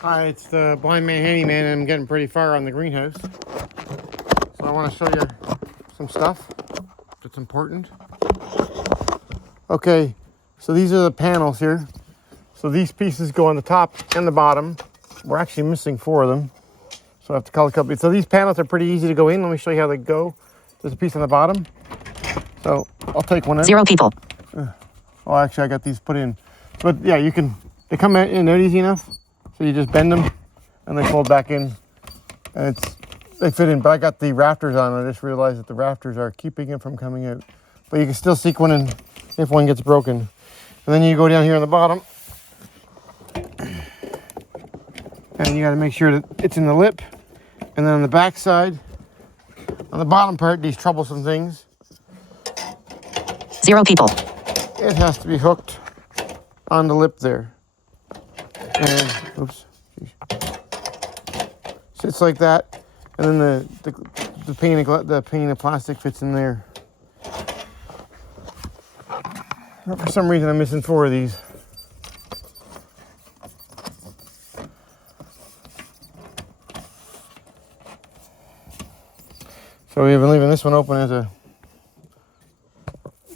Hi, it's the Blind Man Handyman, and I'm getting pretty far on the greenhouse. So I want to show you some stuff that's important. Okay, so these are the panels here. So these pieces go on the top and the bottom. We're actually missing 4 of them, so I have to call a couple. So these panels are pretty easy to go in. Let me show you how they go. There's a piece on the bottom. So I'll take one out. 0 people. Oh, actually, I got these put in. But yeah, you can, they come in and out easy enough. So you just bend them and they fold back in. And they fit in. But I got the rafters on. I just realized that the rafters are keeping it from coming out. But you can still seek one in if one gets broken. And then you go down here on the bottom. And you got to make sure that it's in the lip. And then on the back side, on the bottom part, these troublesome things, 0 people. it has to be hooked on the lip there. And, oops, sits like that. And then the pane of plastic fits in there. But for some reason, I'm missing 4 of these. So we've been leaving this one open as a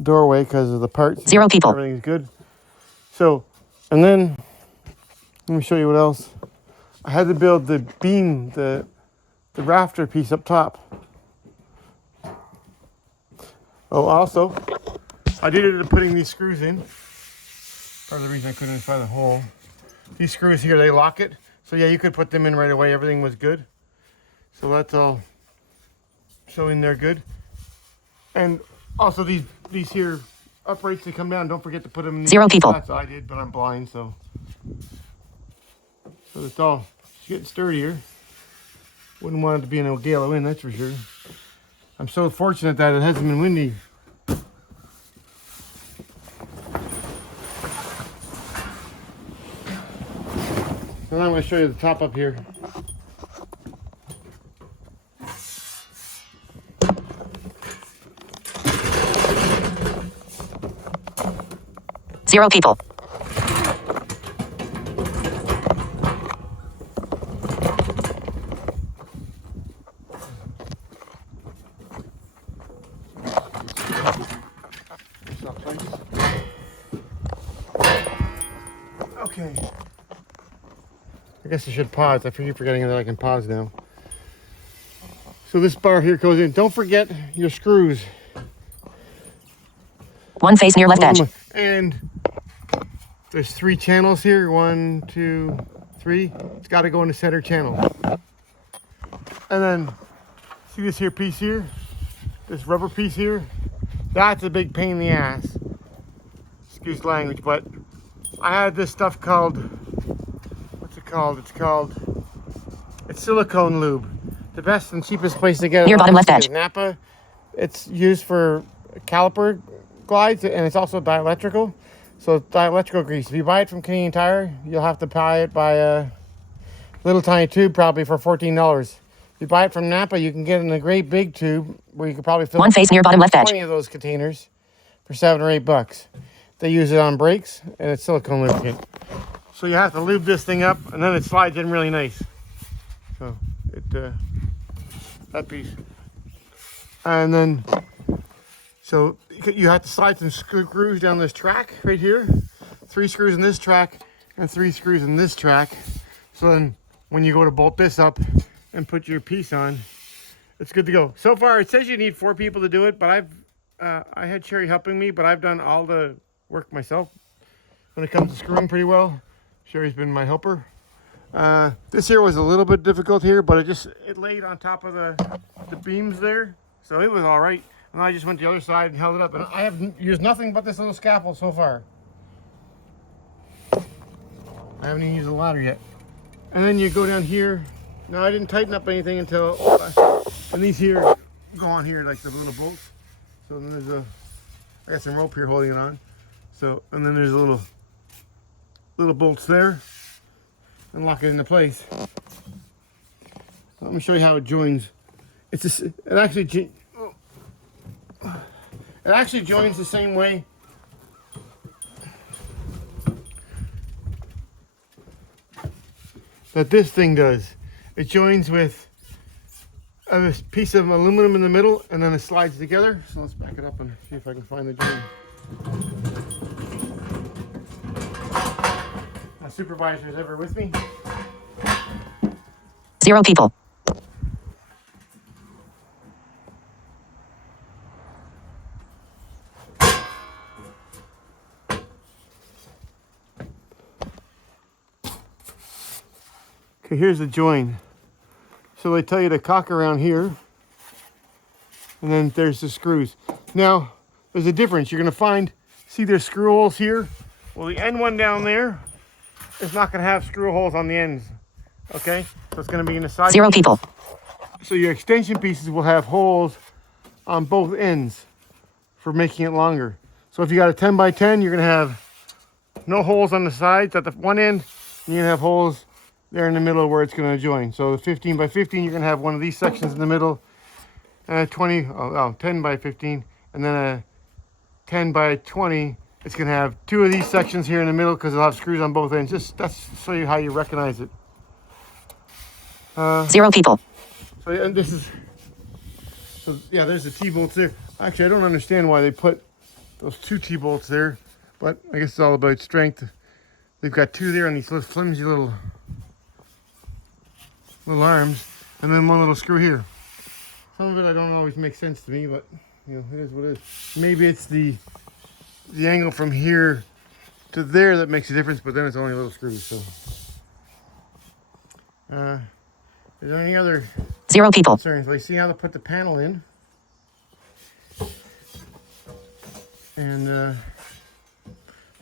doorway because of the parts. 0 people. Everything's good. So, and then let me show you what else. I had to build the beam, the rafter piece up top. Oh, also, I did it putting these screws in. Part of the reason I couldn't find the hole. These screws here, they lock it. So yeah, you could put them in right away. Everything was good. So that's all showing they're good. And also these here uprights that come down, don't forget to put them in 0 people. That's I did, but I'm blind, so it's all getting sturdier. Wouldn't want it to be in a gale of wind, that's for sure. I'm so fortunate that it hasn't been windy. And I'm going to show you the top up here. Zero people. Okay. I guess I should pause. I keep forgetting that I can pause now. So this bar here goes in. Don't forget your screws. One face near left edge. And there's 3 channels here. 1, 2, 3. It's got to go in the center channel. And then see this here piece here? This rubber piece here? That's a big pain in the ass. Excuse the language, but I had this stuff called, what's it called? It's silicone lube. The best and cheapest place to get it Near bottom left edge. Napa. It's used for caliper glides, and it's also dielectrical. So it's dielectrical grease. If you buy it from Canadian Tire, you'll have to buy it by a little tiny tube, probably for $14. If you buy it from Napa, you can get it in a great big tube where you could probably fill one face near bottom left edge. 20 of those containers for $7 or $8. They use it on brakes, and it's silicone lubricant. So you have to lube this thing up, and then it slides in really nice. So that piece, and then so you have to slide some screws down this track right here. 3 screws in this track and 3 screws in this track. So then when you go to bolt this up and put your piece on, it's good to go. So far it says you need 4 people to do it, but I had Sherry helping me, but I've done all the work myself when it comes to screwing pretty well. Sherry's been my helper. This here was a little bit difficult here, but it laid on top of the beams there, so it was all right. And I just went to the other side and held it up. And I have used nothing but this little scaffold so far. I haven't even used a ladder yet. And then you go down here. Now I didn't tighten up anything until, and these here go on here like the little bolts. So then I got some rope here holding it on. So, and then there's little bolts there, and lock it into place. Let me show you how it joins. It actually joins the same way. that this thing does. It joins with a piece of aluminum in the middle, and then it slides together. So let's back it up and see if I can find the joint. My supervisor is ever with me. 0 people. Okay, here's the join. So they tell you to cock around here, and then there's the screws. Now, there's a difference. You're gonna find, see there's screw holes here? Well, the end one down there is not gonna have screw holes on the ends, okay? So it's gonna be in the side. 0 people. So your extension pieces will have holes on both ends for making it longer. So if you got a 10 by 10, you're gonna have no holes on the sides at the one end, and you're gonna have holes there in the middle where it's gonna join. So the 15 by 15, you're gonna have one of these sections in the middle, and a 10 by 15, and then a 10 by 20, it's gonna have two of these sections here in the middle because it'll have screws on both ends. Just that's to show you how you recognize it. 0 people. So and this is, so yeah, there's the T-bolts there. Actually, I don't understand why they put those two T-bolts there, but I guess it's all about strength. They've got two there on these little flimsy little arms, and then one little screw here. Some of it I don't always make sense to me, but you know, it is what it is. Maybe it's the angle from here to there that makes a difference, but then it's only little screws. So, is there any other 0 people. concerns? Like, see how to put the panel in, and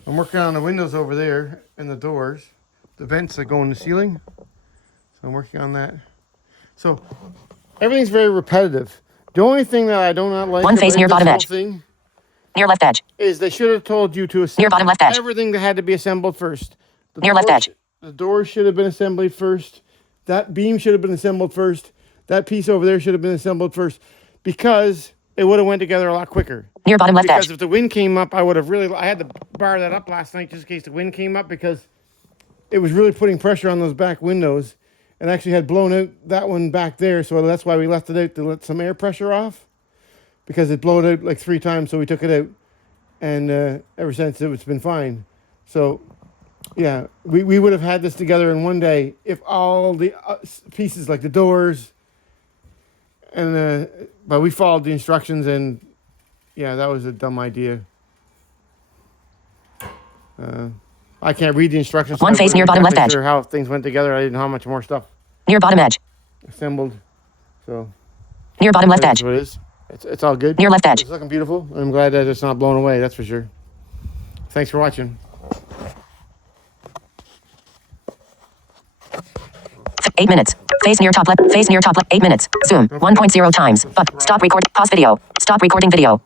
I'm working on the windows over there and the doors, the vents that go in the ceiling. So I'm working on that. So everything's very repetitive. The only thing that I do not like One face about near this bottom whole edge. thing Near left edge. is they should have told you to assemble Near bottom left edge. everything that had to be assembled first. The Near left doors- edge. The doors should have been assembled first. That beam should have been assembled first. That piece over there should have been assembled first, because it would have went together a lot quicker. Near bottom left Because edge. if the wind came up, I had to bar that up last night just in case the wind came up, because it was really putting pressure on those back windows, and actually had blown out that one back there. So that's why we left it out, to let some air pressure off, because it blew out like 3 times. So we took it out, and ever since it's been fine. So yeah, we would have had this together in one day if all the pieces, like the doors, and but we followed the instructions, and yeah, that was a dumb idea. I can't read the instructions. so One I face wasn't near bottom left exactly edge. Sure how things went together. I didn't know how much more stuff Near bottom edge. assembled. So Near bottom left that edge. is what it is. It's all good. Near left edge. It's looking beautiful. I'm glad that it's not blown away. That's for sure. Thanks for watching. 8 minutes. Face near top left. Face near top left. 8 minutes. Zoom. 1.0 times. But stop record. Pause video. Stop recording video.